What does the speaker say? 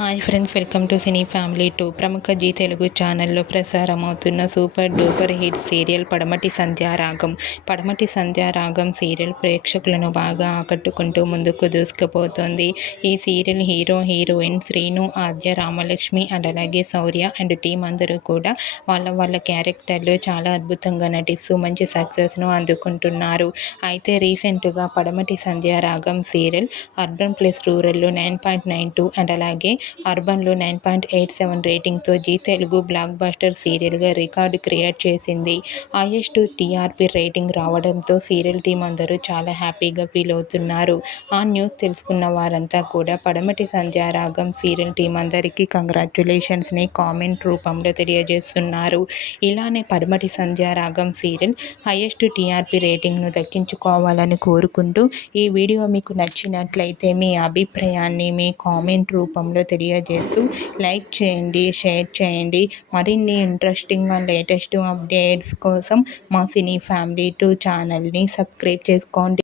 Hi friends, welcome to cine family 2. ప్రముఖ G Telugu ఛానల్లో ప్రసారమవుతున్న super duper hit serial పడమటి సంధ్యారాగం. పడమటి సంధ్యారాగం సీరియల్ ప్రేక్షకులను బాగా ఆకట్టుకుంటూ ముందుకు దూసుకుపోతోంది. ఈ serial hero heroine Srinu, Aadya, Ramalakshmi and అలాగే శౌర్య అండ్ టీం అందరూ కూడా వాళ్ళ క్యారెక్టర్లు చాలా అద్భుతంగా నటిస్తూ మంచి సక్సెస్ను అందుకుంటున్నారు. అయితే రీసెంట్గా పడమటి సంధ్యారాగం సీరియల్ అర్బన్ ప్లస్ రూరల్లో 9.92 అండ్ అలాగే అర్బన్లో 9.87 రేటింగ్తో జీ తెలుగు బ్లాక్ బస్టర్ సీరియల్గా రికార్డు క్రియేట్ చేసింది. హైయెస్ట్ టీఆర్పీ రేటింగ్ రావడంతో సీరియల్ టీం అందరూ చాలా హ్యాపీగా ఫీల్ అవుతున్నారు. ఆ న్యూస్ తెలుసుకున్న వారంతా కూడా పడమటి సంధ్యారాగం సీరియల్ టీం అందరికీ కంగ్రాచ్యులేషన్స్ని కామెంట్ రూపంలో తెలియజేస్తున్నారు. ఇలానే పడమటి సంధ్యారాగం సీరియల్ హైయెస్ట్ టీఆర్పీ రేటింగ్ను దక్కించుకోవాలని కోరుకుంటూ ఈ వీడియో మీకు నచ్చినట్లయితే మీ అభిప్రాయాన్ని మీ కామెంట్ రూపంలో తెలియజేస్తూ లైక్ చేయండి, షేర్ చేయండి. మరిన్ని ఇంట్రెస్టింగ్ అండ్ లేటెస్ట్ అప్డేట్స్ కోసం మా సినీ ఫ్యామిలీ 2 ఛానల్ని సబ్స్క్రైబ్ చేసుకోండి.